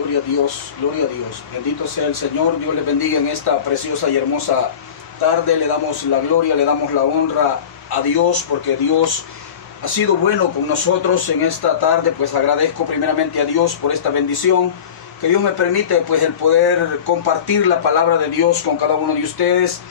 Gloria a Dios, gloria a Dios. Bendito sea el Señor. Dios les bendiga en esta preciosa y hermosa tarde. Le damos la gloria, le damos la honra a Dios, porque Dios ha sido bueno con nosotros en esta tarde. Pues agradezco primeramente a Dios por esta bendición que Dios me permite, pues el poder compartir la palabra de Dios con cada uno de ustedes.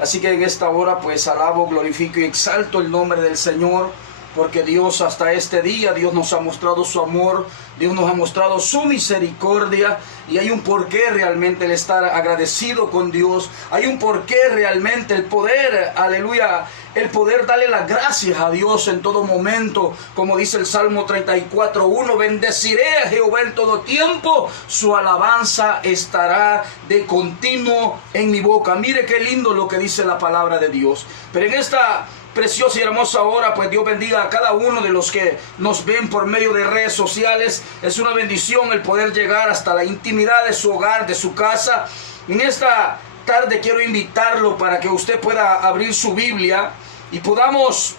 Así que en esta hora pues alabo, glorifico y exalto el nombre del Señor, porque Dios hasta este día, Dios nos ha mostrado su amor, Dios nos ha mostrado su misericordia, y hay un porqué realmente el estar agradecido con Dios, hay un porqué realmente el poder, aleluya, el poder darle las gracias a Dios en todo momento, como dice el Salmo 34:1, bendeciré a Jehová en todo tiempo, su alabanza estará de continuo en mi boca. Mire qué lindo lo que dice la palabra de Dios. Pero en esta preciosa y hermosa hora, pues Dios bendiga a cada uno de los que nos ven por medio de redes sociales. Es una bendición el poder llegar hasta la intimidad de su hogar, de su casa. En esta tarde quiero invitarlo para que usted pueda abrir su Biblia y podamos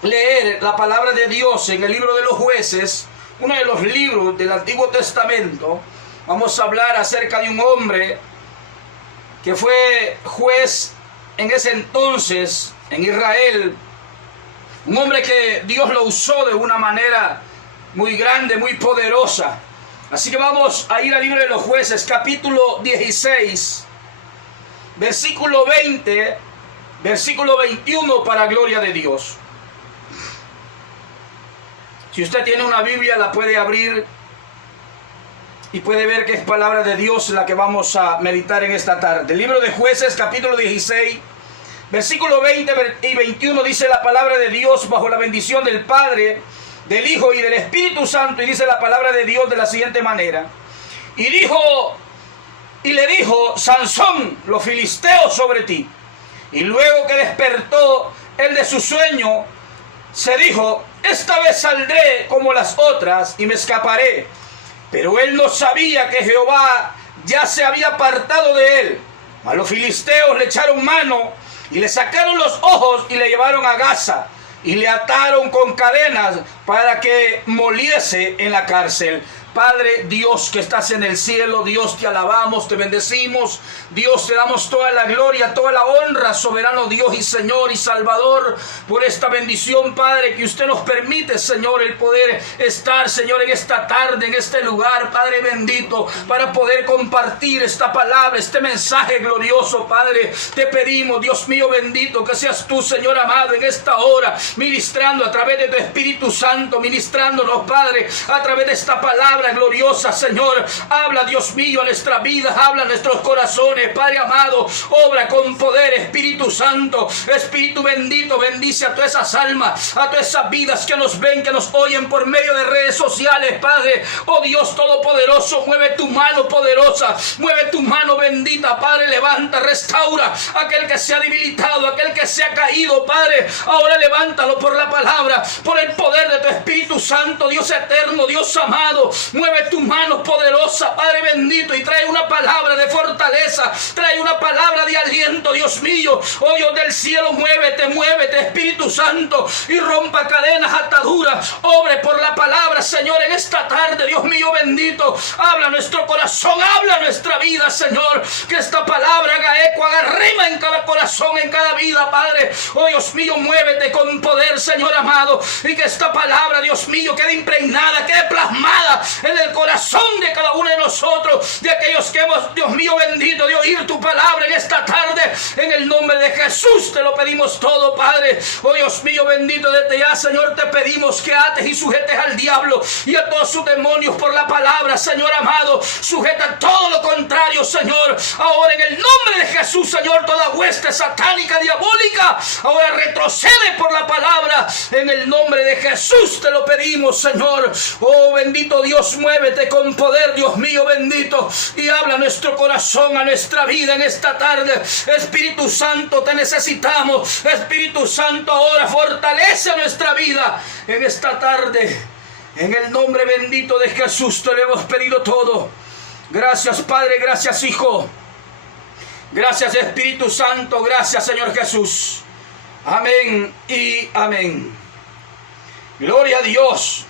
leer la palabra de Dios en el libro de los Jueces, uno de los libros del Antiguo Testamento. Vamos a hablar acerca de un hombre que fue juez en ese entonces en Israel, un hombre que Dios lo usó de una manera muy grande, muy poderosa. Así que vamos a ir al libro de los Jueces, capítulo 16, versículo 20, versículo 21, para gloria de Dios. Si usted tiene una Biblia, la puede abrir y puede ver que es palabra de Dios la que vamos a meditar en esta tarde. El libro de Jueces, capítulo 16, versículo 20 y 21, dice la palabra de Dios bajo la bendición del Padre, del Hijo y del Espíritu Santo, y dice la palabra de Dios de la siguiente manera. Y le dijo, Sansón, los filisteos sobre ti. Y luego que despertó él de su sueño, se dijo, esta vez saldré como las otras y me escaparé. Pero él no sabía que Jehová ya se había apartado de él. A los filisteos le echaron mano y le sacaron los ojos y le llevaron a Gaza y le ataron con cadenas para que moliese en la cárcel. Padre Dios que estás en el cielo, Dios te alabamos, te bendecimos, Dios te damos toda la gloria, toda la honra, soberano Dios y Señor y Salvador, por esta bendición, Padre, que usted nos permite, Señor, el poder estar, Señor, en esta tarde, en este lugar, Padre bendito, para poder compartir esta palabra, este mensaje glorioso, Padre. Te pedimos, Dios mío bendito, que seas tú, Señor amado, en esta hora, ministrando a través de tu Espíritu Santo, ministrándonos, Padre, a través de esta palabra gloriosa, Señor. Habla, Dios mío, a nuestras vidas, habla a nuestros corazones, Padre amado. Obra con poder, Espíritu Santo, Espíritu bendito, bendice a todas esas almas, a todas esas vidas que nos ven, que nos oyen por medio de redes sociales, Padre. Oh Dios Todopoderoso, mueve tu mano poderosa, mueve tu mano bendita, Padre. Levanta, restaura aquel que se ha debilitado, aquel que se ha caído, Padre. Ahora levántalo por la palabra, por el poder de tu Espíritu Santo, Dios eterno, Dios amado. Mueve tu mano poderosa, Padre bendito, y trae una palabra de fortaleza, trae una palabra de aliento, Dios mío. Oh Dios del cielo, muévete, muévete, Espíritu Santo, y rompa cadenas, ataduras. Obre por la palabra, Señor, en esta tarde, Dios mío bendito. Habla nuestro corazón, habla nuestra vida, Señor. Que esta palabra haga eco, haga rima en cada corazón, en cada vida, Padre. Oh Dios mío, muévete con poder, Señor amado, y que esta palabra, Dios mío, quede impregnada, quede plasmada en el corazón de cada uno de nosotros, de aquellos que hemos, Dios mío bendito, de oír tu palabra en esta tarde. En el nombre de Jesús te lo pedimos todo, Padre. Oh Dios mío bendito, desde ya, Señor, te pedimos que ates y sujetes al diablo y a todos sus demonios por la palabra, Señor amado. Sujeta todo lo contrario, Señor. Ahora en el nombre de Jesús, Señor, toda hueste satánica, diabólica, ahora retrocede por la palabra. En el nombre de Jesús te lo pedimos, Señor. Oh bendito Dios, muévete con poder, Dios mío bendito, y habla a nuestro corazón, a nuestra vida en esta tarde. Espíritu Santo, te necesitamos. Espíritu Santo, ahora fortalece nuestra vida en esta tarde. En el nombre bendito de Jesús te lo hemos pedido todo. Gracias, Padre, gracias, Hijo. Gracias, Espíritu Santo, gracias, Señor Jesús. Amén y amén. Gloria a Dios.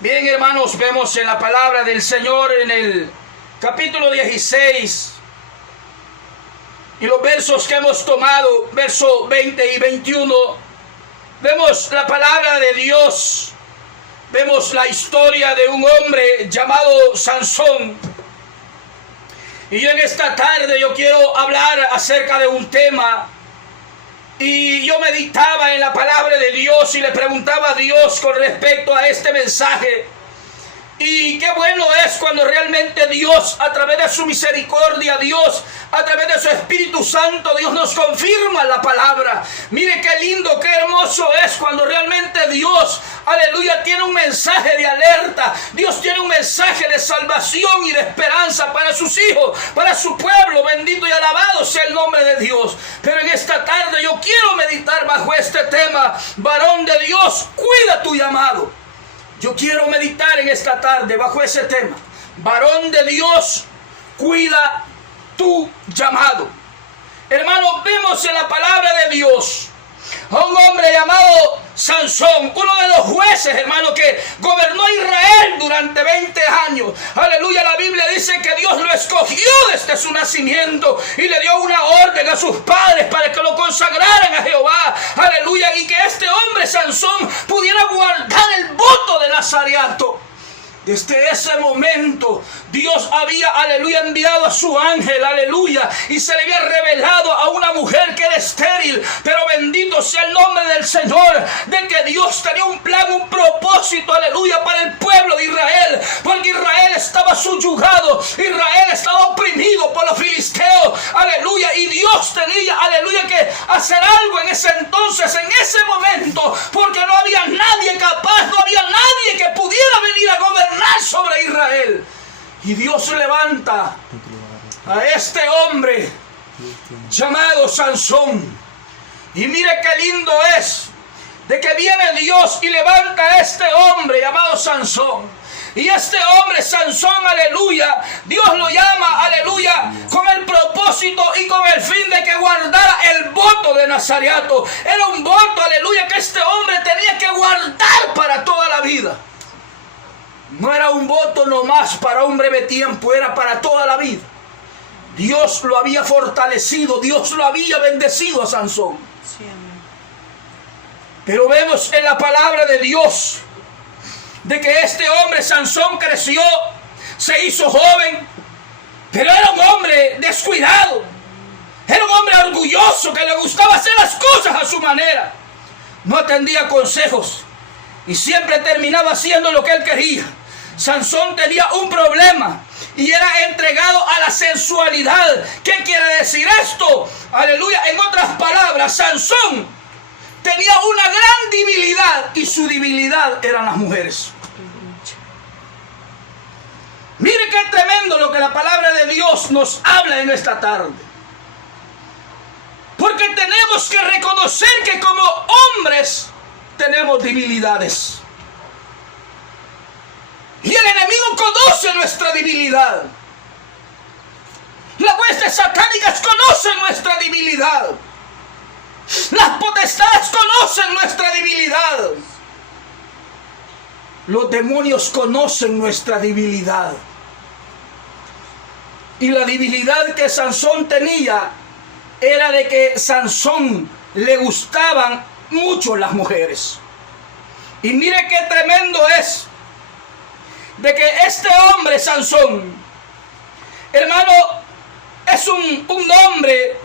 Bien, hermanos, vemos en la palabra del Señor en el capítulo 16 y los versos que hemos tomado, versos 20 y 21, vemos la palabra de Dios, vemos la historia de un hombre llamado Sansón. Y yo en esta tarde yo quiero hablar acerca de un tema. Y yo meditaba en la palabra de Dios y le preguntaba a Dios con respecto a este mensaje. Y qué bueno es cuando realmente Dios, a través de su misericordia, Dios, a través de su Espíritu Santo, Dios nos confirma la palabra. Mire qué lindo, qué hermoso es cuando realmente Dios, aleluya, tiene un mensaje de alerta. Dios tiene un mensaje de salvación y de esperanza para sus hijos, para su pueblo. Bendito y alabado sea el nombre de Dios. Pero en esta tarde yo quiero meditar bajo este tema. Varón de Dios, cuida tu llamado. Yo quiero meditar en esta tarde bajo ese tema. Varón de Dios, cuida tu llamado. Hermanos, vemos en la palabra de Dios a un hombre llamado Sansón, uno de los jueces, hermano, que gobernó Israel durante 20 años. Aleluya, la Biblia dice que Dios lo escogió desde su nacimiento y le dio una orden a sus padres para que lo consagraran a Jehová. Aleluya, y que este hombre Sansón pudiera guardar el voto de nazareato. Desde ese momento Dios había, aleluya, enviado a su ángel, aleluya, y se le había revelado a una mujer que era estéril. Pero bendito sea el nombre del Señor, de que Dios tenía un plan, un propósito, aleluya, para el pueblo de Israel. Porque Israel estaba subyugado, Israel estaba oprimido por los filisteos, aleluya, y Dios tenía, aleluya, que hacer algo en ese entonces, en ese momento, porque no había nadie capaz, no había nadie que pudiera venir a gobernar sobre Israel. Y Dios levanta a este hombre llamado Sansón. Y mire qué lindo es de que viene Dios y levanta a este hombre llamado Sansón. Y este hombre Sansón, aleluya, Dios lo llama, aleluya, con el propósito y con el fin de que guardara el voto de nazareato. Era un voto, aleluya, que este hombre tenía que guardar para toda la vida. No era un voto nomás para un breve tiempo, era para toda la vida. Dios lo había fortalecido, Dios lo había bendecido a Sansón. Pero vemos en la palabra de Dios de que este hombre Sansón creció, se hizo joven, pero era un hombre descuidado. Era un hombre orgulloso que le gustaba hacer las cosas a su manera. No atendía consejos y siempre terminaba haciendo lo que él quería. Sansón tenía un problema y era entregado a la sensualidad. ¿Qué quiere decir esto? Aleluya. En otras palabras, Sansón tenía una gran debilidad y su debilidad eran las mujeres. Mire qué tremendo lo que la palabra de Dios nos habla en esta tarde. Porque tenemos que reconocer que como hombres tenemos debilidades. Y el enemigo conoce nuestra debilidad. Las huestes satánicas conocen nuestra debilidad. Las potestades conocen nuestra debilidad. Los demonios conocen nuestra debilidad. Y la debilidad que Sansón tenía era de que Sansón le gustaban mucho las mujeres. Y mire qué tremendo es de que este hombre Sansón, hermano, es un nombre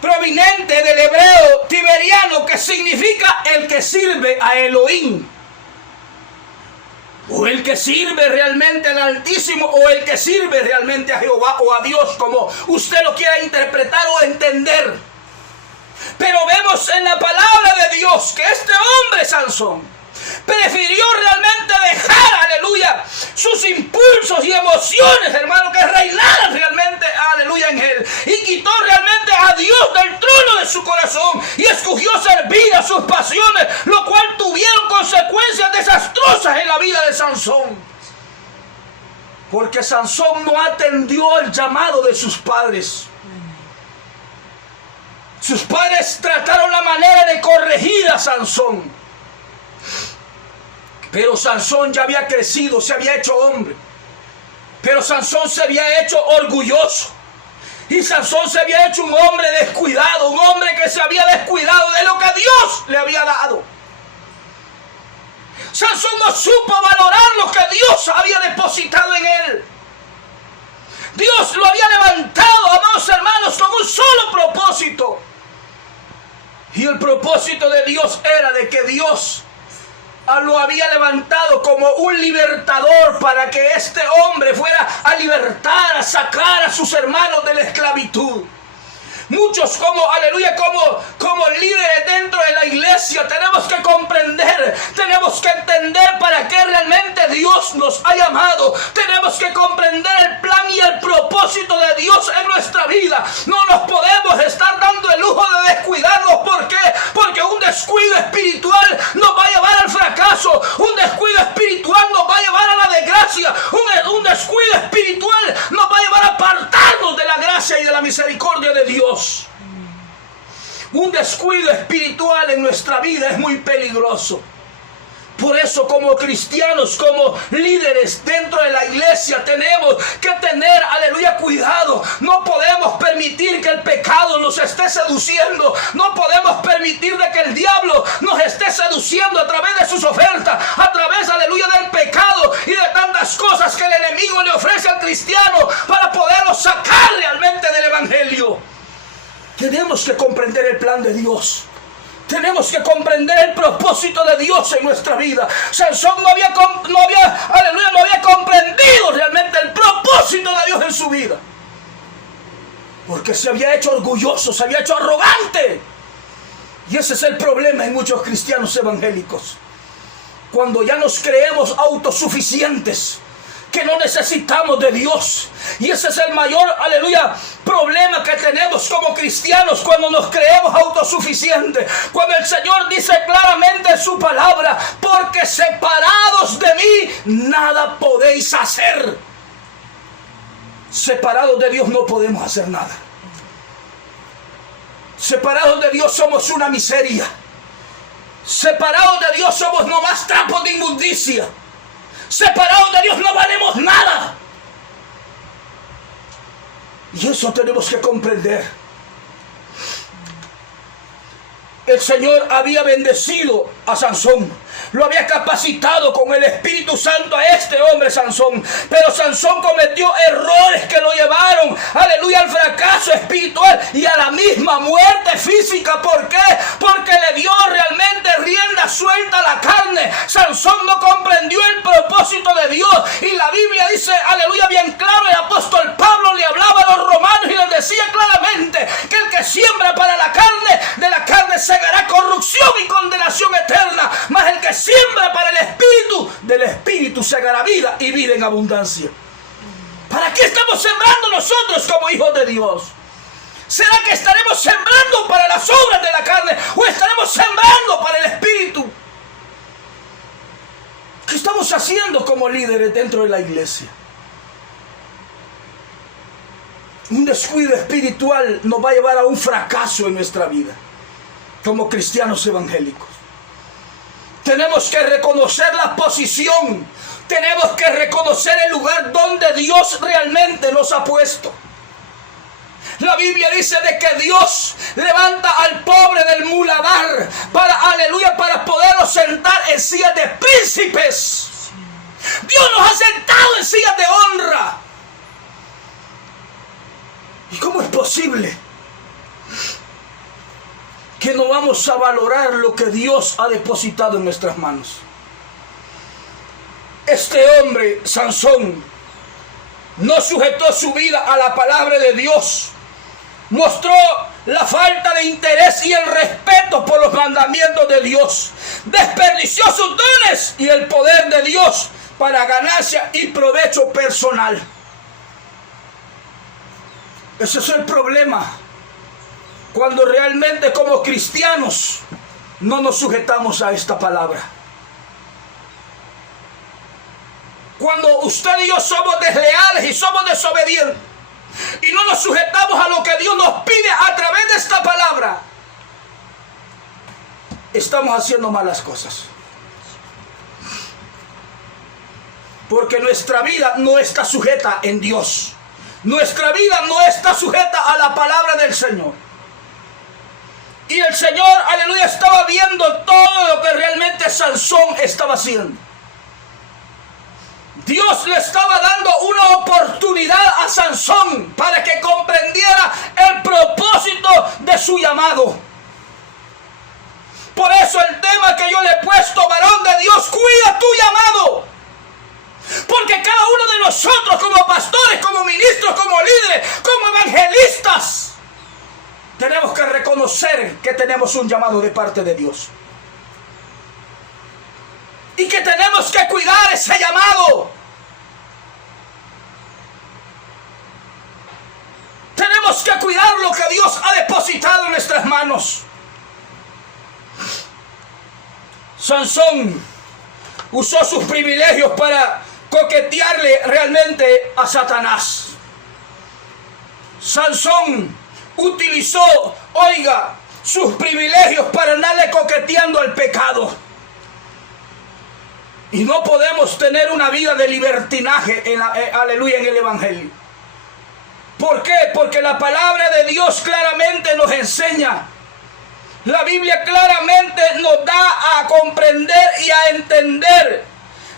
proveniente del hebreo tiberiano que significa el que sirve a Elohim, o el que sirve realmente al Altísimo, o el que sirve realmente a Jehová o a Dios, como usted lo quiera interpretar o entender. Pero vemos en la palabra de Dios que este hombre Sansón prefirió realmente dejar, aleluya, sus impulsos y emociones, hermano, que reinaran realmente, aleluya, en él. Y quitó realmente a Dios del trono de su corazón y escogió servir a sus pasiones, lo cual tuvieron consecuencias desastrosas en la vida de Sansón. Porque Sansón no atendió el llamado de sus padres. Sus padres trataron la manera de corregir a Sansón. Pero Sansón ya había crecido, se había hecho hombre. Pero Sansón se había hecho orgulloso. Y Sansón se había hecho un hombre descuidado, un hombre que se había descuidado de lo que Dios le había dado. Sansón no supo valorar lo que Dios había depositado en él. Dios lo había levantado, amados hermanos, con un solo propósito. Y el propósito de Dios era de que Dios lo había levantado como un libertador para que este hombre fuera a libertar, a sacar a sus hermanos de la esclavitud. Muchos como líderes dentro de la iglesia tenemos que comprender, tenemos que entender para qué realmente Dios nos ha llamado. Tenemos que comprender el plan y el propósito de Dios en nuestra vida. No nos podemos estar dando el lujo de descuidarnos. ¿Por qué? Porque un descuido espiritual nos va a llevar al fracaso. Un descuido espiritual nos va a llevar a la desgracia. Un descuido espiritual nos va a llevar a apartarnos de la gracia y de la misericordia de Dios. Un descuido espiritual en nuestra vida es muy peligroso. Por eso, como cristianos, como líderes dentro de la iglesia, tenemos que tener, aleluya, cuidado. No podemos permitir que el pecado nos esté seduciendo. No podemos permitir de que el diablo nos esté seduciendo a través de sus ofertas, a través, aleluya, del pecado y de tantas cosas que el enemigo le ofrece al cristiano para poderlo sacar realmente del evangelio. Tenemos que comprender el plan de Dios. Tenemos que comprender el propósito de Dios en nuestra vida. Sansón no había comprendido realmente el propósito de Dios en su vida. Porque se había hecho orgulloso, se había hecho arrogante. Y ese es el problema en muchos cristianos evangélicos. Cuando ya nos creemos autosuficientes, que no necesitamos de Dios. Y ese es el mayor, aleluya, problema que tenemos como cristianos, cuando nos creemos autosuficientes. Cuando el Señor dice claramente en su palabra: porque separados de mí nada podéis hacer. Separados de Dios no podemos hacer nada. Separados de Dios somos una miseria. Separados de Dios somos nomás trapos de inmundicia. Separados de Dios no valemos nada. Y eso tenemos que comprender. El Señor había bendecido a Sansón. Lo había capacitado con el Espíritu Santo a este hombre Sansón. Pero Sansón cometió errores que lo llevaron, aleluya, al fracaso espiritual y a la misma muerte física. ¿Por qué? Porque le dio realmente rienda suelta a la carne. Sansón no comprendió el propósito de Dios. Y la Biblia dice, aleluya, bien claro, el apóstol Pablo le hablaba a los romanos y les decía claramente que el que siembra para la carne, de la carne segará corrupción y condenación eterna. Mas el que siembra para el Espíritu, del Espíritu segará vida y vida en abundancia. ¿Para qué estamos sembrando nosotros como hijos de Dios? ¿Será que estaremos sembrando para las obras de la carne o estaremos sembrando para el Espíritu? ¿Qué estamos haciendo como líderes dentro de la iglesia? Un descuido espiritual nos va a llevar a un fracaso en nuestra vida como cristianos evangélicos. Tenemos que reconocer la posición. Tenemos que reconocer el lugar donde Dios realmente nos ha puesto. La Biblia dice de que Dios levanta al pobre del muladar para, aleluya, para poderlo sentar en sillas de príncipes. Dios nos ha sentado en sillas de honra. ¿Y cómo es posible que no vamos a valorar lo que Dios ha depositado en nuestras manos? Este hombre, Sansón, no sujetó su vida a la palabra de Dios. Mostró la falta de interés y el respeto por los mandamientos de Dios. Desperdició sus dones y el poder de Dios para ganancia y provecho personal. Ese es el problema. Cuando realmente como cristianos no nos sujetamos a esta palabra. Cuando usted y yo somos desleales y somos desobedientes y no nos sujetamos a lo que Dios nos pide a través de esta palabra, estamos haciendo malas cosas. Porque nuestra vida no está sujeta en Dios. Nuestra vida no está sujeta a la palabra del Señor. Y el Señor, aleluya, estaba viendo todo lo que realmente Sansón estaba haciendo. Dios le estaba dando una oportunidad a Sansón para que comprendiera el propósito de su llamado. Por eso el tema que yo le he puesto, varón de Dios, cuida tu llamado. Porque cada uno de nosotros como pastores, como ministros, como líderes, como evangelistas, tenemos que reconocer que tenemos un llamado de parte de Dios. Y que tenemos que cuidar ese llamado. Tenemos que cuidar lo que Dios ha depositado en nuestras manos. Sansón usó sus privilegios para coquetearle realmente a Satanás. Sansón utilizó, oiga, sus privilegios para andarle coqueteando al pecado. Y no podemos tener una vida de libertinaje, aleluya, en el Evangelio. ¿Por qué? Porque la palabra de Dios claramente nos enseña. La Biblia claramente nos da a comprender y a entender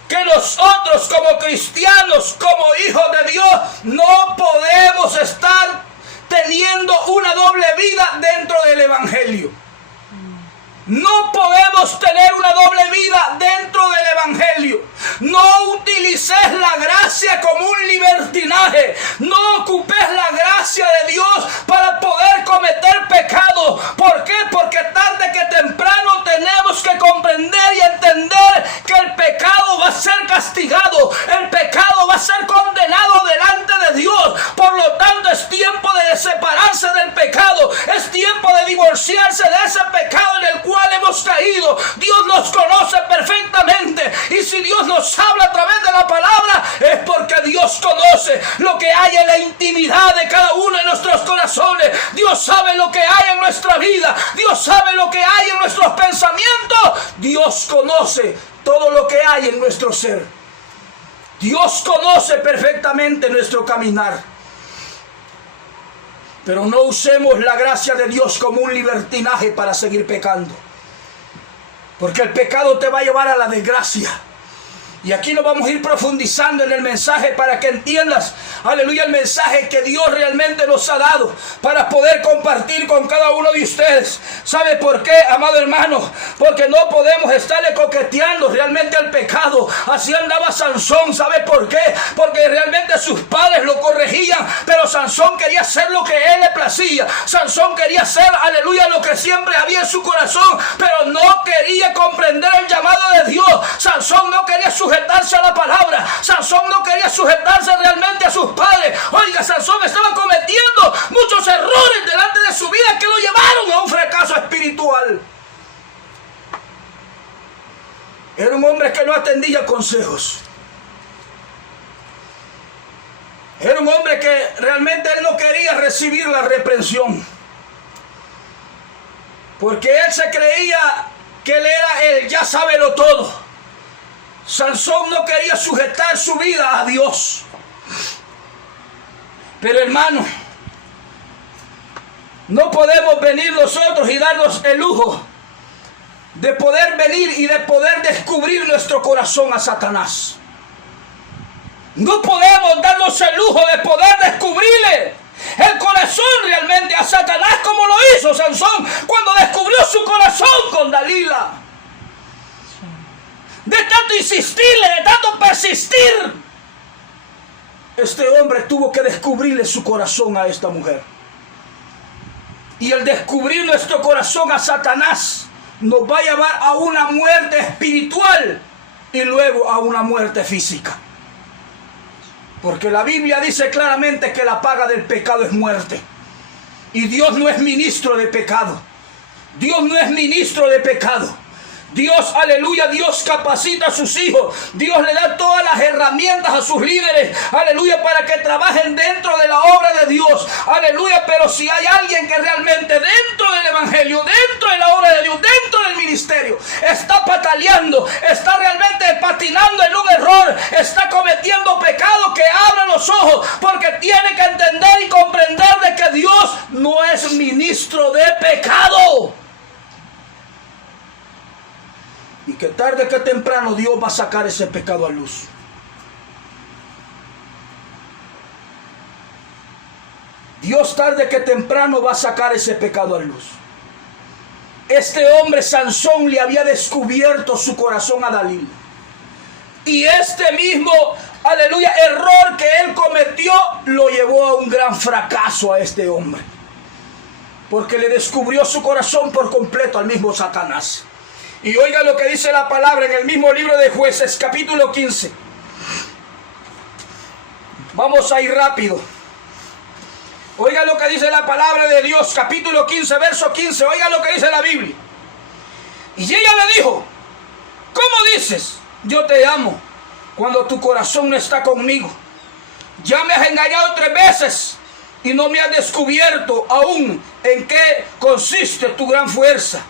que nosotros como cristianos, como hijos de Dios, no podemos estar teniendo una doble vida dentro del Evangelio. No podemos tener una doble vida dentro del Evangelio. No utilices la gracia como un libertinaje. No ocupes la gracia de Dios para poder cometer pecado. ¿Por qué? Porque tarde que temprano tenemos que comprender y entender que el pecado va a ser castigado. El pecado va a ser condenado delante de Dios. Por lo tanto, es tiempo de separarse del pecado. Es tiempo de divorciarse de ese pecado en el cual hemos caído. Dios nos conoce perfectamente, y si Dios nos habla a través de la palabra, es porque Dios conoce lo que hay en la intimidad de cada uno de nuestros corazones. Dios sabe lo que hay en nuestra vida. Dios sabe lo que hay en nuestros pensamientos. Dios conoce todo lo que hay en nuestro ser. Dios conoce perfectamente nuestro caminar. Pero no usemos la gracia de Dios como un libertinaje para seguir pecando. Porque el pecado te va a llevar a la desgracia. Y aquí nos vamos a ir profundizando en el mensaje para que entiendas, aleluya, el mensaje que Dios realmente nos ha dado para poder compartir con cada uno de ustedes. ¿Sabe por qué, amado hermano? Porque no podemos estarle coqueteando realmente al pecado. Así andaba Sansón. ¿Sabe por qué? Porque realmente sus padres lo corregían, pero Sansón quería hacer lo que él le placía. Sansón quería hacer, aleluya, lo que siempre había en su corazón, pero no quería comprender el llamado de Dios. Sansón no quería sujetarse a la palabra. Sansón no quería sujetarse realmente a sus padres. Oiga, Sansón estaba cometiendo muchos errores delante de su vida que lo llevaron a un fracaso espiritual. Era un hombre que no atendía consejos. Era un hombre que realmente él no quería recibir la reprensión, porque él se creía que él era el ya sábelo todo. Sansón no quería sujetar su vida a Dios. Pero hermano, no podemos venir nosotros y darnos el lujo de poder venir y de poder descubrir nuestro corazón a Satanás. No podemos darnos el lujo de poder descubrirle el corazón realmente a Satanás, como lo hizo Sansón cuando descubrió su corazón con Dalila. De tanto insistirle, de tanto persistir, este hombre tuvo que descubrirle su corazón a esta mujer. Y el descubrir nuestro corazón a Satanás nos va a llevar a una muerte espiritual y luego a una muerte física. Porque la Biblia dice claramente que la paga del pecado es muerte. Y Dios no es ministro de pecado. Dios no es ministro de pecado. Dios, aleluya, Dios capacita a sus hijos. Dios le da todas las herramientas a sus líderes, aleluya, para que trabajen dentro de la obra de Dios, aleluya. Pero si hay alguien que realmente dentro del evangelio, dentro de la obra de Dios, dentro del ministerio, está pataleando, está realmente patinando en un error, está cometiendo pecado, que abra los ojos, porque tiene que entender y comprender de que Dios no es ministro de pecado. Y que tarde que temprano Dios va a sacar ese pecado a luz. Dios tarde que temprano va a sacar ese pecado a luz. Este hombre Sansón le había descubierto su corazón a Dalila. Y este mismo, aleluya, error que él cometió lo llevó a un gran fracaso a este hombre. Porque le descubrió su corazón por completo al mismo Satanás. Y oiga lo que dice la palabra en el mismo libro de Jueces, capítulo 15. Vamos a ir rápido. Oiga lo que dice la palabra de Dios, capítulo 15, verso 15. Oiga lo que dice la Biblia. Y ella le dijo: ¿cómo dices, yo te amo, cuando tu corazón no está conmigo? Ya me has engañado 3 veces y no me has descubierto aún en qué consiste tu gran fuerza.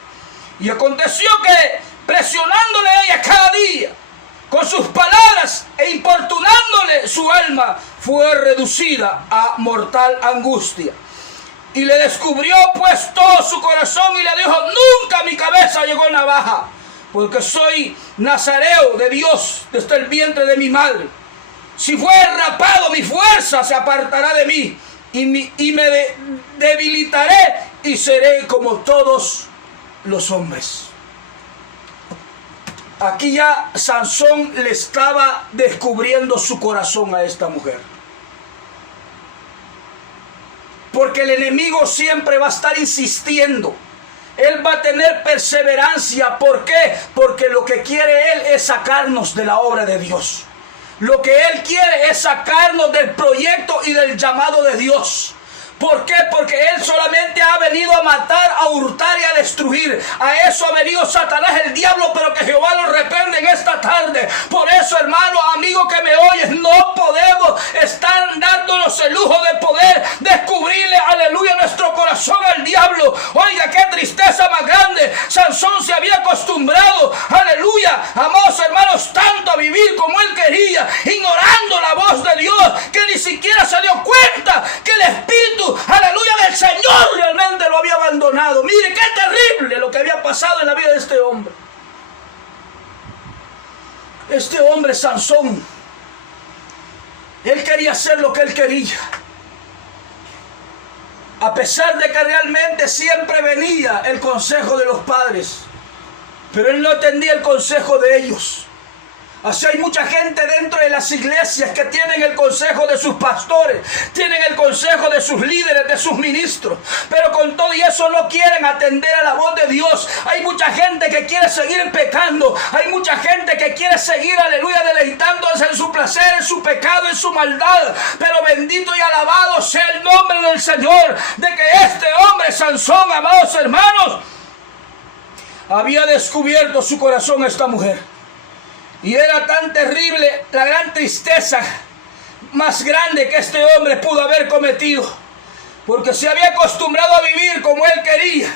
Y aconteció que, presionándole a ella cada día con sus palabras e importunándole, su alma fue reducida a mortal angustia. Y le descubrió pues todo su corazón y le dijo: nunca mi cabeza llegó navaja, porque soy nazareo de Dios desde el vientre de mi madre. Si fuere rapado, mi fuerza se apartará de mí y me debilitaré y seré como todos los hombres. Aquí ya Sansón le estaba descubriendo su corazón a esta mujer. Porque el enemigo siempre va a estar insistiendo. Él va a tener perseverancia. ¿Por qué? Porque lo que quiere él es sacarnos de la obra de Dios. Lo que él quiere es sacarnos del proyecto y del llamado de Dios. ¿Por qué? Porque él solamente ha venido a matar, a hurtar y a destruir. A eso ha venido Satanás, el diablo, pero que Jehová lo reprende en esta tarde. Por eso, hermano, amigo que me oyes, no podemos estar dándonos el lujo de poder descubrirle, aleluya, nuestro corazón al diablo. Oiga, qué tristeza más grande. Sansón se había acostumbrado, aleluya, amados hermanos, tanto a vivir como él quería, ignorando la voz de Dios, que ni siquiera se dio cuenta que el Espíritu, aleluya, del Señor realmente lo había abandonado. Mire qué terrible lo que había pasado en la vida de este hombre. Este hombre Sansón, él quería hacer lo que él quería, a pesar de que realmente siempre venía el consejo de los padres, pero él no entendía el consejo de ellos. Así hay mucha gente dentro de las iglesias que tienen el consejo de sus pastores, tienen el consejo de sus líderes, de sus ministros, pero con todo y eso no quieren atender a la voz de Dios. Hay mucha gente que quiere seguir pecando, hay mucha gente que quiere seguir, aleluya, deleitándose en su placer, en su pecado, en su maldad. Pero bendito y alabado sea el nombre del Señor, de que este hombre Sansón, amados hermanos, había descubierto su corazón a esta mujer. Y era tan terrible la gran tristeza más grande que este hombre pudo haber cometido, porque se había acostumbrado a vivir como él quería,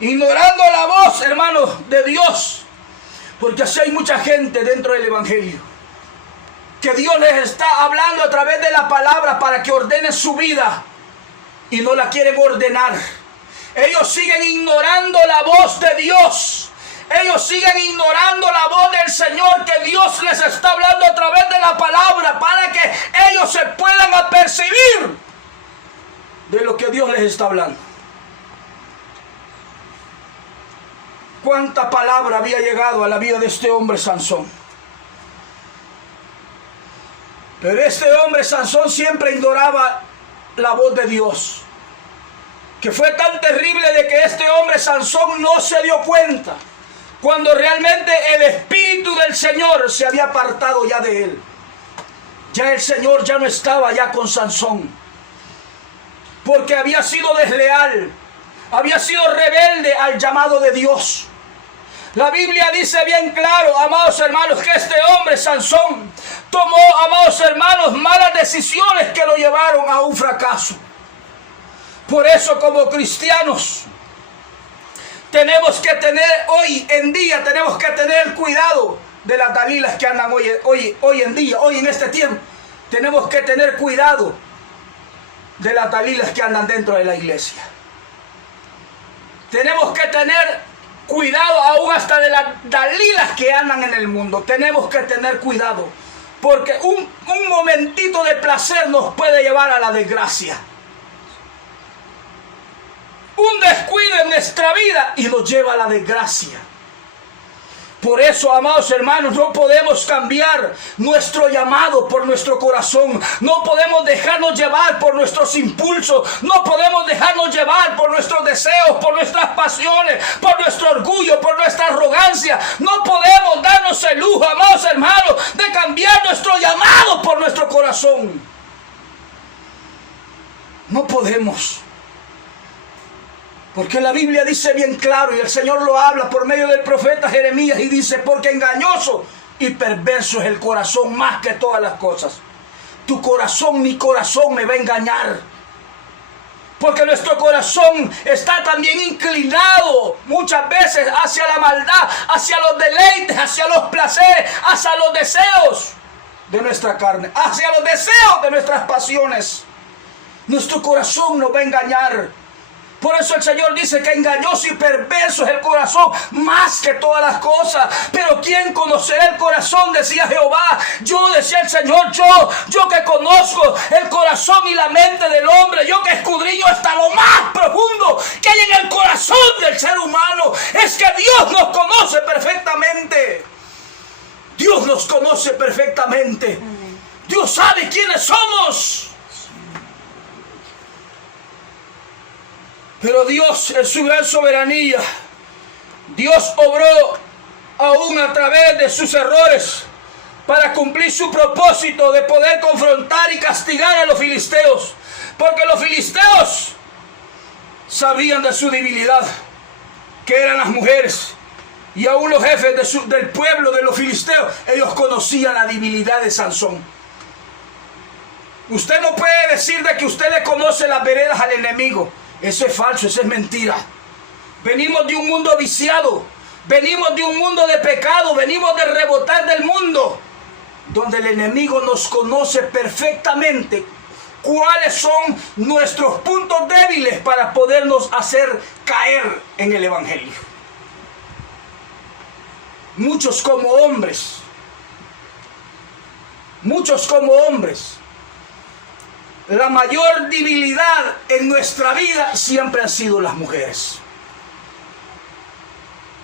ignorando la voz, hermanos, de Dios. Porque así hay mucha gente dentro del evangelio, que Dios les está hablando a través de la palabra para que ordenen su vida, y no la quieren ordenar. Ellos siguen ignorando la voz de Dios. Ellos siguen ignorando la voz del Señor, que Dios les está hablando a través de la palabra, para que ellos se puedan apercibir de lo que Dios les está hablando. ¿Cuánta palabra había llegado a la vida de este hombre Sansón? Pero este hombre Sansón siempre ignoraba la voz de Dios, que fue tan terrible de que este hombre Sansón no se dio cuenta cuando realmente el Espíritu del Señor se había apartado ya de él. Ya el Señor ya no estaba ya con Sansón, porque había sido desleal, había sido rebelde al llamado de Dios. La Biblia dice bien claro, amados hermanos, que este hombre, Sansón, tomó, amados hermanos, malas decisiones que lo llevaron a un fracaso. Por eso, como cristianos, tenemos que tener, hoy en día, tenemos que tener cuidado de las Dalilas que andan hoy en día, hoy en este tiempo. Tenemos que tener cuidado de las Dalilas que andan dentro de la iglesia. Tenemos que tener cuidado aún hasta de las Dalilas que andan en el mundo. Tenemos que tener cuidado, porque un momentito de placer nos puede llevar a la desgracia. Un descuido en nuestra vida y nos lleva a la desgracia. Por eso, amados hermanos, no podemos cambiar nuestro llamado por nuestro corazón. No podemos dejarnos llevar por nuestros impulsos. No podemos dejarnos llevar por nuestros deseos, por nuestras pasiones, por nuestro orgullo, por nuestra arrogancia. No podemos darnos el lujo, amados hermanos, de cambiar nuestro llamado por nuestro corazón. No podemos. Porque la Biblia dice bien claro, y el Señor lo habla por medio del profeta Jeremías, y dice: porque engañoso y perverso es el corazón más que todas las cosas. Tu corazón, mi corazón me va a engañar. Porque nuestro corazón está también inclinado muchas veces hacia la maldad, hacia los deleites, hacia los placeres, hacia los deseos de nuestra carne, hacia los deseos de nuestras pasiones. Nuestro corazón nos va a engañar. Por eso el Señor dice que engañoso y perverso es el corazón más que todas las cosas. Pero ¿quién conocerá el corazón? Decía Jehová. Yo, decía el Señor, yo que conozco el corazón y la mente del hombre, yo que escudriño hasta lo más profundo que hay en el corazón del ser humano. Es que Dios nos conoce perfectamente. Dios nos conoce perfectamente. Dios sabe quiénes somos. Pero Dios, en su gran soberanía, Dios obró aún a través de sus errores para cumplir su propósito de poder confrontar y castigar a los filisteos. Porque los filisteos sabían de su debilidad, que eran las mujeres. Y aún los jefes del pueblo de los filisteos, ellos conocían la debilidad de Sansón. Usted no puede decir de que usted le conoce las veredas al enemigo. Eso es falso, eso es mentira. Venimos de un mundo viciado, venimos de un mundo de pecado, venimos de rebotar del mundo, donde el enemigo nos conoce perfectamente cuáles son nuestros puntos débiles para podernos hacer caer en el evangelio. Muchos como hombres, la mayor debilidad en nuestra vida siempre han sido las mujeres.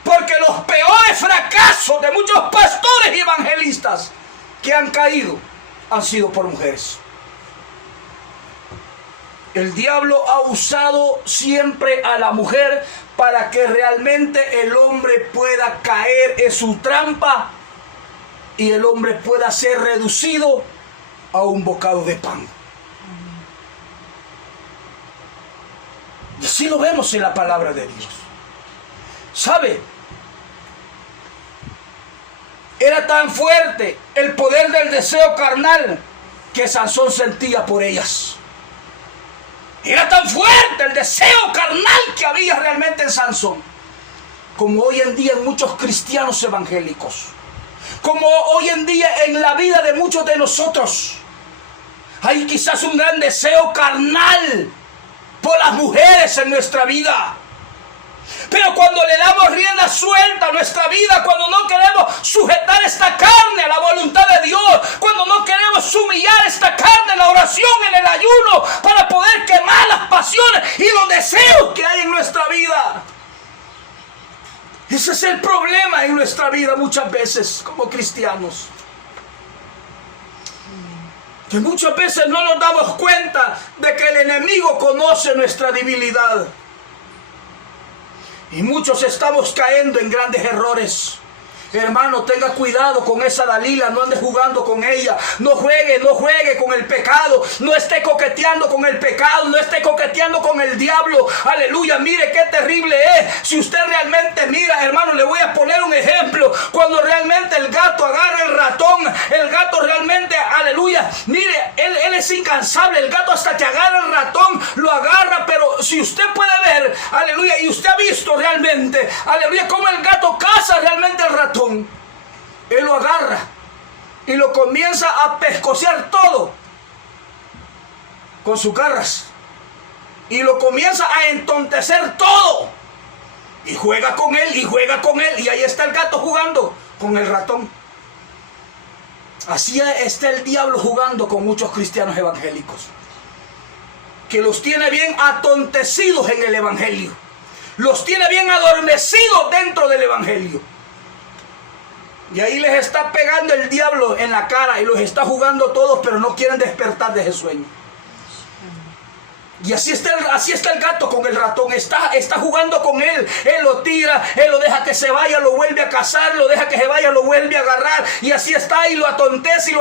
Porque los peores fracasos de muchos pastores y evangelistas que han caído han sido por mujeres. El diablo ha usado siempre a la mujer para que realmente el hombre pueda caer en su trampa y el hombre pueda ser reducido a un bocado de pan. Y así lo vemos en la palabra de Dios. ¿Sabe? Era tan fuerte el poder del deseo carnal que Sansón sentía por ellas. Era tan fuerte el deseo carnal que había realmente en Sansón, como hoy en día en muchos cristianos evangélicos, como hoy en día en la vida de muchos de nosotros. Hay quizás un gran deseo carnal por las mujeres en nuestra vida. Pero cuando le damos rienda suelta a nuestra vida, cuando no queremos sujetar esta carne a la voluntad de Dios, cuando no queremos humillar esta carne en la oración, en el ayuno, para poder quemar las pasiones y los deseos que hay en nuestra vida. Ese es el problema en nuestra vida muchas veces como cristianos. Que muchas veces no nos damos cuenta de que el enemigo conoce nuestra debilidad. Y muchos estamos cayendo en grandes errores. Hermano, tenga cuidado con esa Dalila, no ande jugando con ella, no juegue con el pecado, no esté coqueteando con el pecado, no esté coqueteando con el diablo. Aleluya, mire qué terrible es. Si usted realmente mira, hermano, le voy a poner un ejemplo. Cuando realmente el gato agarra el ratón, el gato realmente, aleluya, mire, él es incansable, el gato hasta que agarra el ratón, lo agarra, pero si usted puede ver, aleluya, y usted ha visto realmente, aleluya, cómo el gato caza realmente el ratón. Él lo agarra y lo comienza a pescocear todo con sus garras y lo comienza a entontecer todo y juega con él y ahí está el gato jugando con el ratón. Así está el diablo jugando con muchos cristianos evangélicos, que los tiene bien atontecidos en el evangelio, los tiene bien adormecidos dentro del evangelio. Y ahí les está pegando el diablo en la cara y los está jugando todos, pero no quieren despertar de ese sueño. Y así está el gato con el ratón, está jugando con él lo tira, él lo deja que se vaya, lo vuelve a cazar, lo deja que se vaya, lo vuelve a agarrar, y así está, y lo atontece,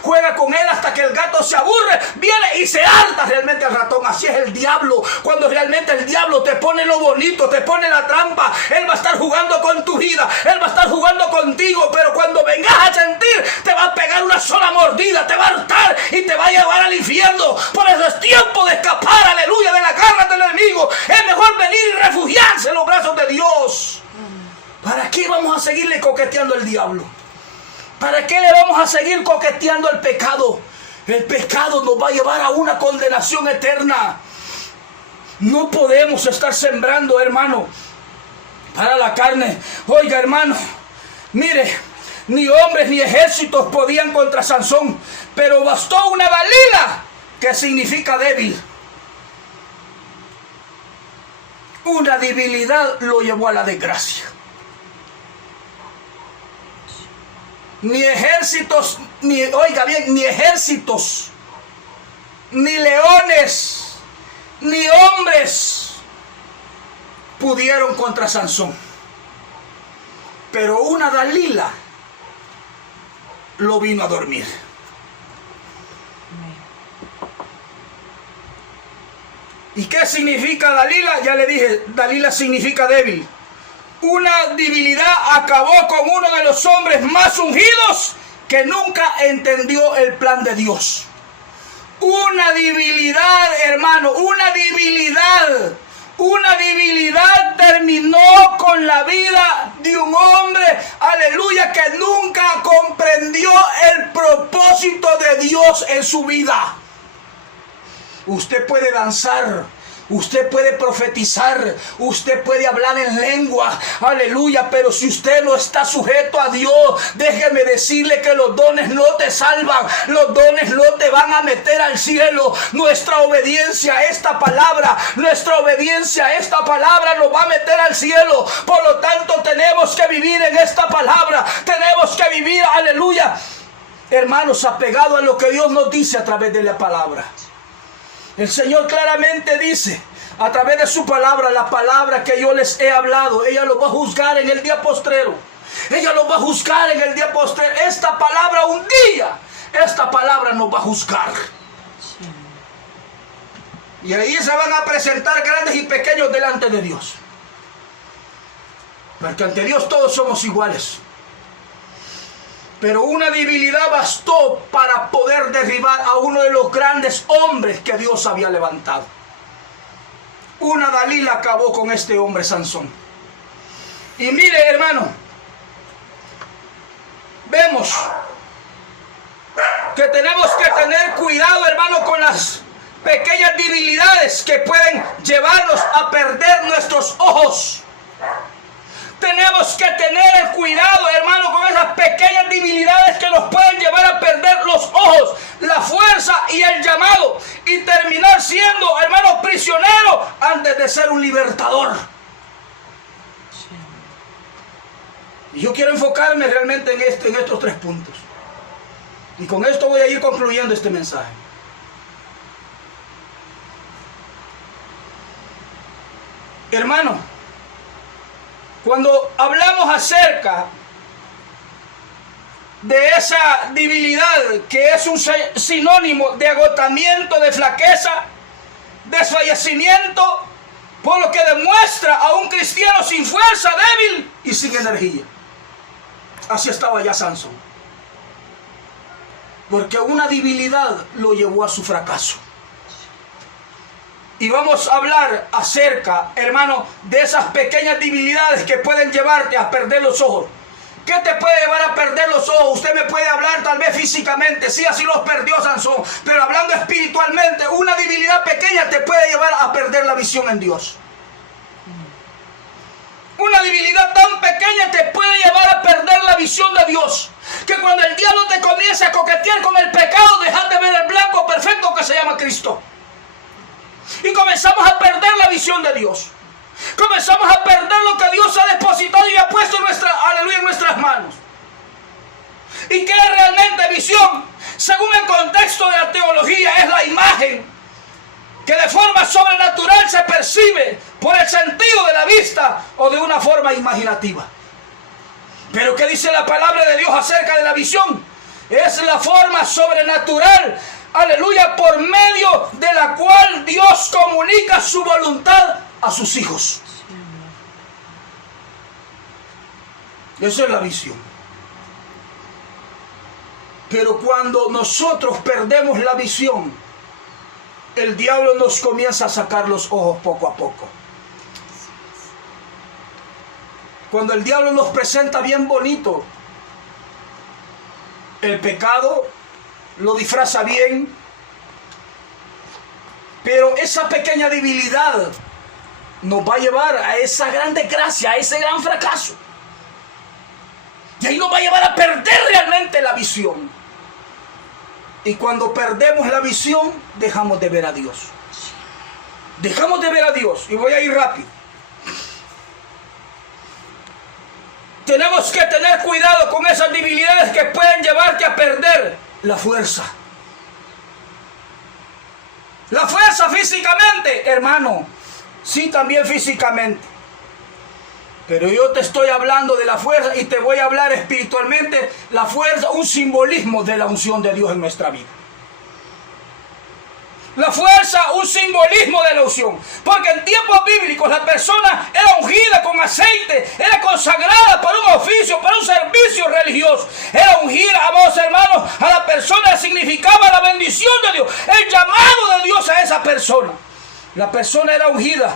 juega con él hasta que el gato se aburre, viene y se harta realmente al ratón. Así es el diablo, cuando realmente el diablo te pone lo bonito, te pone la trampa, él va a estar jugando con tu vida, él va a estar jugando contigo, pero cuando vengas a sentir, te va a pegar una sola mordida, te va a hartar y te va a llevar al infierno. Por eso es tiempo de escapar, aleluya, de la garra del enemigo. Es mejor venir y refugiarse en los brazos de Dios. ¿Para qué vamos a seguirle coqueteando al diablo? ¿Para qué le vamos a seguir coqueteando al pecado? El pecado nos va a llevar a una condenación eterna. No podemos estar sembrando, hermano, para la carne. Oiga, hermano, mire, ni hombres ni ejércitos podían contra Sansón, pero bastó una Dalila, que significa débil. Una debilidad lo llevó a la desgracia. Ni ejércitos, ni ejércitos, ni leones, ni hombres pudieron contra Sansón. Pero una Dalila lo vino a dormir. ¿Y qué significa Dalila? Ya le dije, Dalila significa débil. Una debilidad acabó con uno de los hombres más ungidos que nunca entendió el plan de Dios. Una debilidad, hermano, una debilidad terminó con la vida de un hombre, aleluya, que nunca comprendió el propósito de Dios en su vida. Usted puede danzar, usted puede profetizar, usted puede hablar en lengua, aleluya, pero si usted no está sujeto a Dios, déjeme decirle que los dones no te salvan, los dones no te van a meter al cielo. Nuestra obediencia a esta palabra nos va a meter al cielo. Por lo tanto, tenemos que vivir en esta palabra, tenemos que vivir, aleluya, hermanos, apegados a lo que Dios nos dice a través de la palabra. El Señor claramente dice, a través de su palabra, la palabra que yo les he hablado, ella lo va a juzgar en el día postrero. Ella lo va a juzgar en el día postrero. Esta palabra un día, esta palabra nos va a juzgar. Y ahí se van a presentar grandes y pequeños delante de Dios. Porque ante Dios todos somos iguales. Pero una debilidad bastó para poder derribar a uno de los grandes hombres que Dios había levantado. Una Dalila acabó con este hombre Sansón. Y mire, hermano, vemos que tenemos que tener cuidado, hermano, con las pequeñas debilidades que pueden llevarnos a perder nuestros ojos. Tenemos que tener cuidado, hermano, con esas pequeñas debilidades que nos pueden llevar a perder los ojos, la fuerza y el llamado, y terminar siendo, hermano, prisionero antes de ser un libertador. Y yo quiero enfocarme realmente en estos 3 puntos. Y con esto voy a ir concluyendo este mensaje. Hermano, Cuando hablamos acerca de esa debilidad que es un sinónimo de agotamiento, de flaqueza, desfallecimiento, por lo que demuestra a un cristiano sin fuerza, débil y sin energía. Así estaba ya Sansón. Porque una debilidad lo llevó a su fracaso. Y vamos a hablar acerca, hermano, de esas pequeñas debilidades que pueden llevarte a perder los ojos. ¿Qué te puede llevar a perder los ojos? Usted me puede hablar tal vez físicamente, sí, así los perdió Sansón, pero hablando espiritualmente, una debilidad pequeña te puede llevar a perder la visión en Dios. Una debilidad tan pequeña te puede llevar a perder la visión de Dios, que cuando el diablo te comience a coquetear con el pecado, dejas de ver el blanco perfecto que se llama Cristo. Y comenzamos a perder la visión de Dios. Comenzamos a perder lo que Dios ha depositado y ha puesto en nuestras manos. ¿Y qué es realmente visión? Según el contexto de la teología, es la imagen que de forma sobrenatural se percibe por el sentido de la vista o de una forma imaginativa. Pero ¿qué dice la palabra de Dios acerca de la visión? Es la forma sobrenatural, aleluya, por medio de la cual Dios comunica su voluntad a sus hijos. Esa es la visión. Pero cuando nosotros perdemos la visión, el diablo nos comienza a sacar los ojos poco a poco. Cuando el diablo nos presenta bien bonito el pecado, lo disfraza bien, pero esa pequeña debilidad nos va a llevar a esa gran desgracia, a ese gran fracaso. Y ahí nos va a llevar a perder realmente la visión. Y cuando perdemos la visión, dejamos de ver a Dios. Dejamos de ver a Dios. Y voy a ir rápido. Tenemos que tener cuidado con esas debilidades que pueden llevarte a perder la fuerza. La fuerza físicamente, hermano. Sí, también físicamente. Pero yo te estoy hablando de la fuerza y te voy a hablar espiritualmente. La fuerza, un simbolismo de la unción de Dios en nuestra vida. La fuerza, un simbolismo de la unción. Porque en tiempos bíblicos la persona era ungida con aceite, era consagrada para un oficio, para un servicio religioso. Era ungida, amados hermanos, a la persona significaba la bendición de Dios, el llamado de Dios a esa persona. La persona era ungida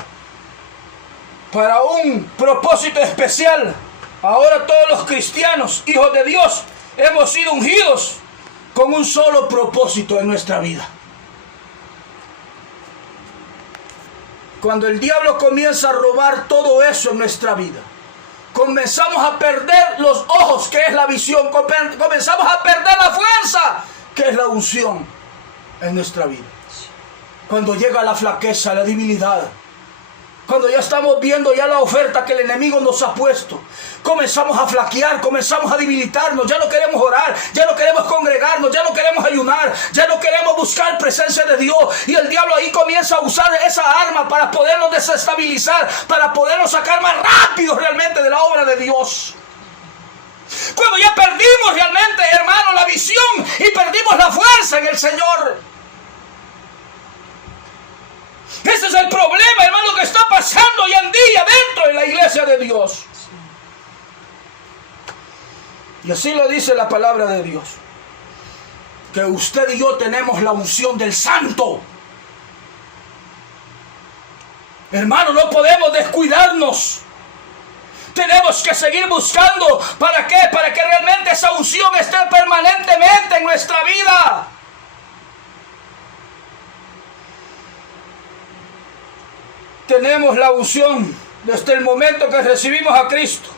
para un propósito especial. Ahora todos los cristianos, hijos de Dios, hemos sido ungidos con un solo propósito en nuestra vida. Cuando el diablo comienza a robar todo eso en nuestra vida, comenzamos a perder los ojos, que es la visión, comenzamos a perder la fuerza, que es la unción en nuestra vida. Cuando llega la flaqueza, la debilidad, cuando ya estamos viendo ya la oferta que el enemigo nos ha puesto, comenzamos a flaquear, comenzamos a debilitarnos, ya no queremos orar, ya no queremos congregarnos, ya no queremos ayunar, ya no queremos buscar presencia de Dios. Y el diablo ahí comienza a usar esa arma para podernos desestabilizar, para podernos sacar más rápido realmente de la obra de Dios. Cuando ya perdimos realmente, hermano, la visión y perdimos la fuerza en el Señor. Ese es el problema, hermano, que está pasando hoy en día dentro de la iglesia de Dios. Y así lo dice la palabra de Dios. Que usted y yo tenemos la unción del Santo. Hermano, no podemos descuidarnos. Tenemos que seguir buscando. ¿Para qué? Para que realmente esa unción esté permanentemente en nuestra vida. Tenemos la unción desde el momento que recibimos a Cristo.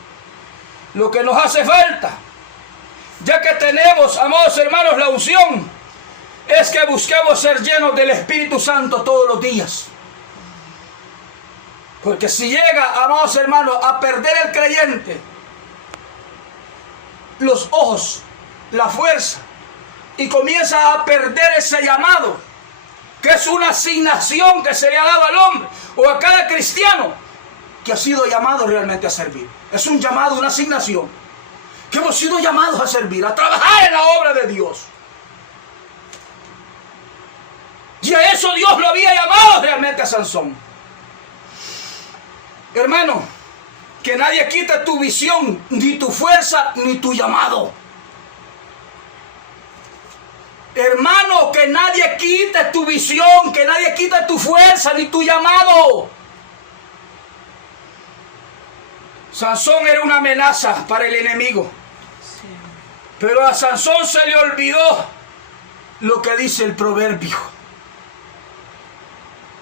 Lo que nos hace falta, ya que tenemos, amados hermanos, la unción, es que busquemos ser llenos del Espíritu Santo todos los días. Porque si llega, amados hermanos, a perder el creyente los ojos, la fuerza, y comienza a perder ese llamado, que es una asignación que se le ha dado al hombre o a cada cristiano, que ha sido llamado realmente a servir. Es un llamado, una asignación, que hemos sido llamados a servir, a trabajar en la obra de Dios. Y a eso Dios lo había llamado realmente a Sansón. Hermano, que nadie quite tu visión, ni tu fuerza, ni tu llamado. Hermano, que nadie quite tu visión, que nadie quite tu fuerza, ni tu llamado. Sansón era una amenaza para el enemigo. Sí. Pero a Sansón se le olvidó lo que dice el proverbio.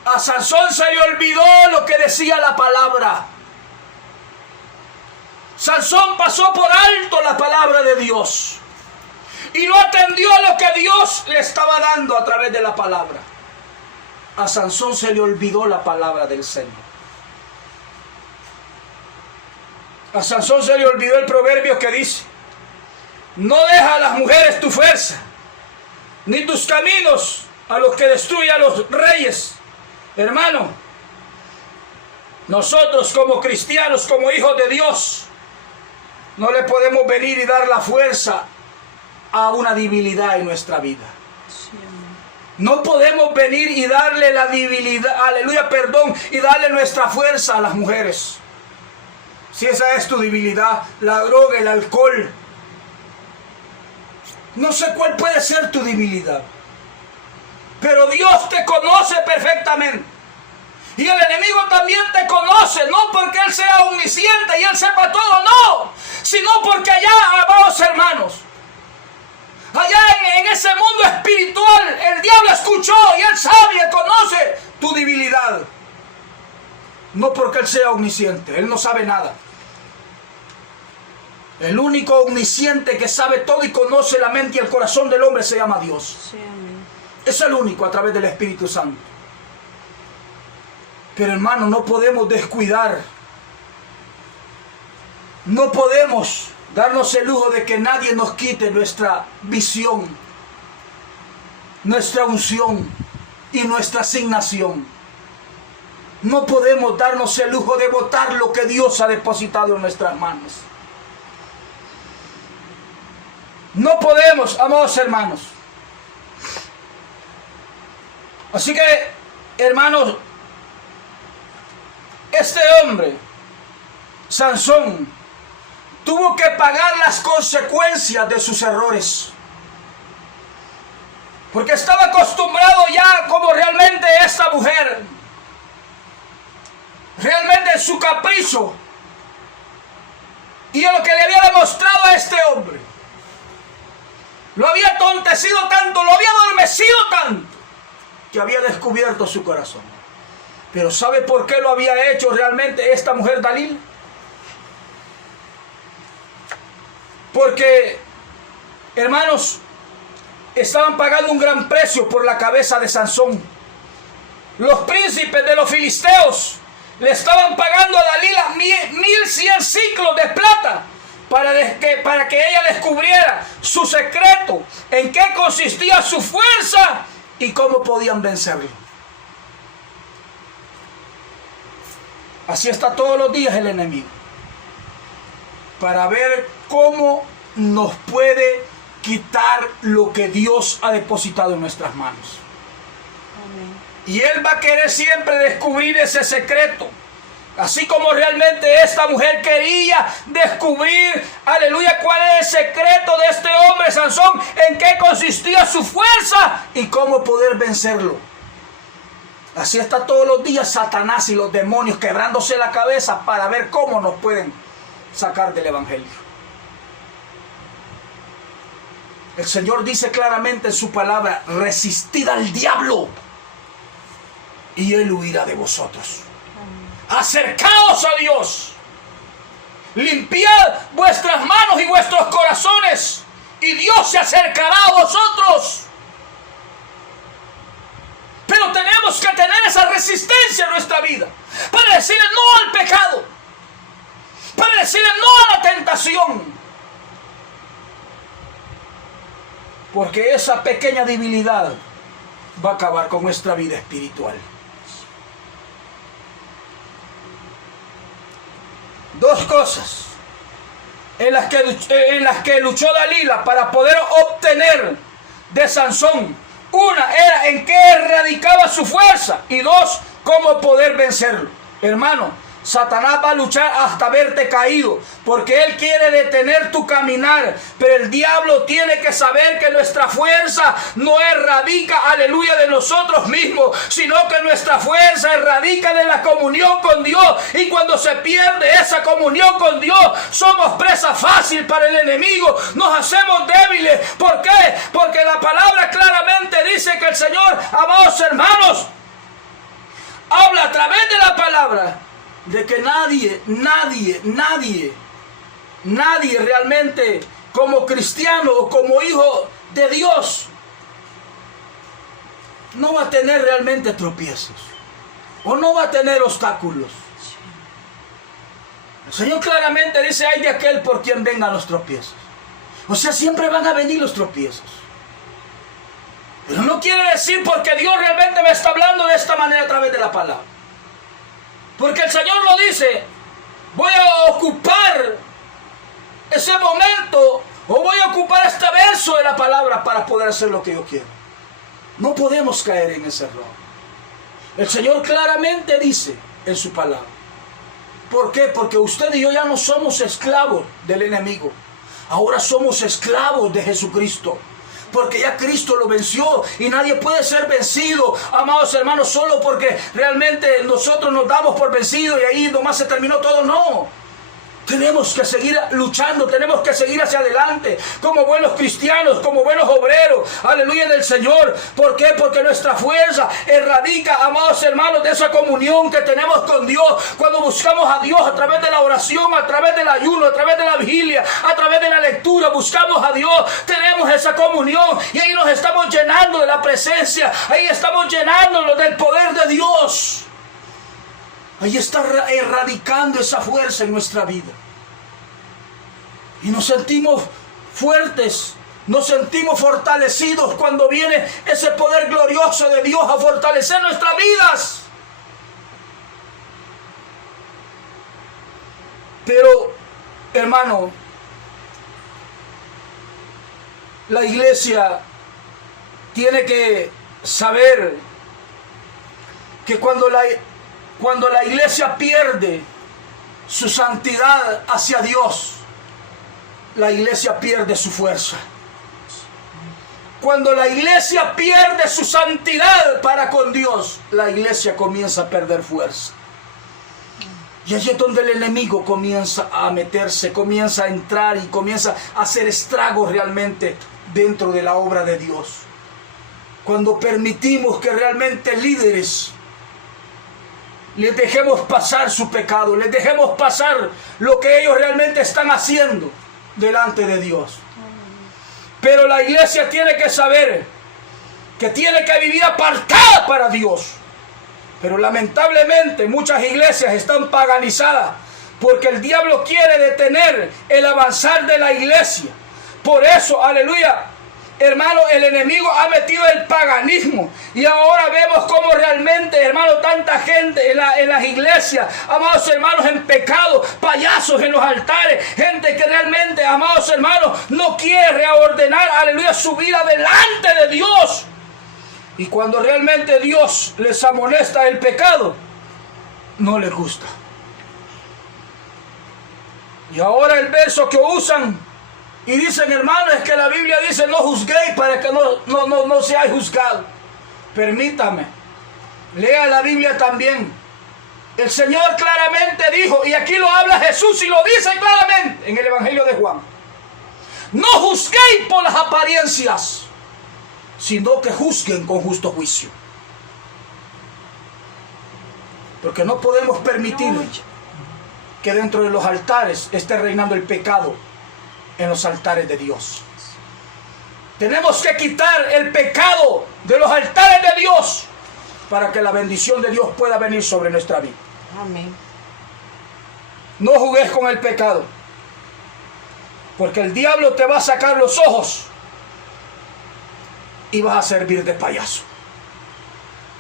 A Sansón se le olvidó lo que decía la palabra. Sansón pasó por alto la palabra de Dios y no atendió a lo que Dios le estaba dando a través de la palabra. A Sansón se le olvidó la palabra del Señor. A Sansón se le olvidó el proverbio que dice: no deja a las mujeres tu fuerza, ni tus caminos a los que destruyen a los reyes. Hermano, nosotros como cristianos, como hijos de Dios, no le podemos venir y dar la fuerza a una debilidad en nuestra vida. No podemos venir y darle la debilidad, aleluya, perdón, y darle nuestra fuerza a las mujeres. Si esa es tu debilidad, la droga, el alcohol. No sé cuál puede ser tu debilidad, pero Dios te conoce perfectamente. Y el enemigo también te conoce, no porque Él sea omnisciente y Él sepa todo, no, sino porque allá, amados hermanos, allá en ese mundo espiritual, el diablo escuchó y Él sabe y conoce tu debilidad. No porque Él sea omnisciente, Él no sabe nada. El único omnisciente que sabe todo y conoce la mente y el corazón del hombre se llama Dios. Sí, amén. Es el único a través del Espíritu Santo. Pero hermano, no podemos descuidar. No podemos darnos el lujo de que nadie nos quite nuestra visión, nuestra unción y nuestra asignación. No podemos darnos el lujo de botar lo que Dios ha depositado en nuestras manos. No podemos, amados hermanos. Así que, hermanos, este hombre, Sansón, tuvo que pagar las consecuencias de sus errores. Porque estaba acostumbrado ya como realmente esta mujer, realmente su capricho, y a lo que le había demostrado a este hombre. Lo había atontecido tanto, lo había adormecido tanto, que había descubierto su corazón. Pero ¿sabe por qué lo había hecho realmente esta mujer Dalila? Porque, hermanos, estaban pagando un gran precio por la cabeza de Sansón. Los príncipes de los filisteos le estaban pagando a Dalila 1100 ciclos de plata para que ella descubriera su secreto, en qué consistía su fuerza y cómo podían vencerlo. Así está todos los días el enemigo, para ver cómo nos puede quitar lo que Dios ha depositado en nuestras manos. Amén. Y él va a querer siempre descubrir ese secreto, así como realmente esta mujer quería descubrir, aleluya, cuál es el secreto de este hombre Sansón, en qué consistía su fuerza y cómo poder vencerlo. Así está todos los días Satanás y los demonios quebrándose la cabeza para ver cómo nos pueden sacar del evangelio. El Señor dice claramente en su palabra: resistid al diablo y él huirá de vosotros. Acercaos a Dios, limpiad vuestras manos y vuestros corazones y Dios se acercará a vosotros. Pero tenemos que tener esa resistencia en nuestra vida para decirle no al pecado, para decirle no a la tentación, porque esa pequeña debilidad va a acabar con nuestra vida espiritual. dos cosas en las que luchó Dalila para poder obtener de Sansón. Una era en qué radicaba su fuerza y dos, cómo poder vencerlo. Hermano, Satanás va a luchar hasta verte caído, porque él quiere detener tu caminar, pero el diablo tiene que saber que nuestra fuerza no radica, aleluya, de nosotros mismos, sino que nuestra fuerza radica de la comunión con Dios, y cuando se pierde esa comunión con Dios, somos presa fácil para el enemigo, nos hacemos débiles. ¿Por qué? Porque la palabra claramente dice que el Señor, amados hermanos, habla a través de la palabra de que nadie realmente como cristiano o como hijo de Dios no va a tener realmente tropiezos o no va a tener obstáculos. El Señor claramente dice: ay de aquel por quien vengan los tropiezos. O sea, siempre van a venir los tropiezos. Pero no quiere decir porque Dios realmente me está hablando de esta manera a través de la palabra. Porque el Señor lo dice: voy a ocupar ese momento o voy a ocupar este verso de la palabra para poder hacer lo que yo quiero. No podemos caer en ese error. El Señor claramente dice en su palabra. ¿Por qué? Porque usted y yo ya no somos esclavos del enemigo. Ahora somos esclavos de Jesucristo. Porque ya Cristo lo venció y nadie puede ser vencido, amados hermanos, solo porque realmente nosotros nos damos por vencidos y ahí nomás se terminó todo. No. Tenemos que seguir luchando, tenemos que seguir hacia adelante como buenos cristianos, como buenos obreros, aleluya, del Señor. ¿Por qué? Porque nuestra fuerza radica, amados hermanos, de esa comunión que tenemos con Dios. Cuando buscamos a Dios a través de la oración, a través del ayuno, a través de la vigilia, a través de la lectura, buscamos a Dios, tenemos esa comunión y ahí nos estamos llenando de la presencia, ahí estamos llenándonos del poder de Dios. Ahí está erradicando esa fuerza en nuestra vida. Y nos sentimos fuertes, nos sentimos fortalecidos cuando viene ese poder glorioso de Dios a fortalecer nuestras vidas. Pero, hermano, la iglesia tiene que saber que cuando la iglesia pierde su santidad hacia Dios, la iglesia pierde su fuerza. Cuando la iglesia pierde su santidad para con Dios, la iglesia comienza a perder fuerza. Y allí es donde el enemigo comienza a meterse, comienza a entrar y comienza a hacer estragos realmente dentro de la obra de Dios. Cuando permitimos que realmente líderes les dejemos pasar su pecado, les dejemos pasar lo que ellos realmente están haciendo delante de Dios. Pero la iglesia tiene que saber que tiene que vivir apartada para Dios. Pero lamentablemente muchas iglesias están paganizadas porque el diablo quiere detener el avanzar de la iglesia. Por eso, aleluya, hermano, el enemigo ha metido el paganismo y ahora vemos cómo realmente, hermano, tanta gente en las iglesias, amados hermanos, en pecado, payasos en los altares, gente que realmente, amados hermanos, no quiere reordenar, aleluya, su vida delante de Dios. Y cuando realmente Dios les amonesta el pecado, no les gusta. Y ahora el verso que usan y dicen, hermano, es que la Biblia dice no juzguéis para que no seáis juzgados. Permítame, lea la Biblia también. El Señor claramente dijo, y aquí lo habla Jesús y lo dice claramente en el Evangelio de Juan: no juzguéis por las apariencias, sino que juzguen con justo juicio. Porque no podemos permitir que dentro de los altares esté reinando el pecado en los altares de Dios. Tenemos que quitar el pecado de los altares de Dios para que la bendición de Dios pueda venir sobre nuestra vida. Amén. No jugues con el pecado, porque el diablo te va a sacar los ojos y vas a servir de payaso.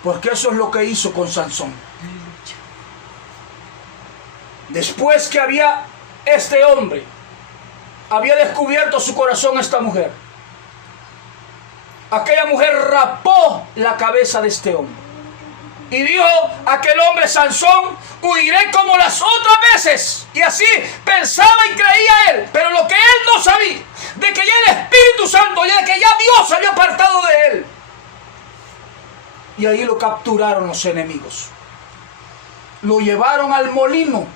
Porque eso es lo que hizo con Sansón. Después que había este hombre, había descubierto su corazón esta mujer, aquella mujer rapó la cabeza de este hombre. Y dijo aquel hombre, Sansón, huiré como las otras veces. Y así pensaba y creía él. Pero lo que él no sabía, de que ya el Espíritu Santo, ya de que ya Dios había apartado de él. Y ahí lo capturaron los enemigos. Lo llevaron al molino.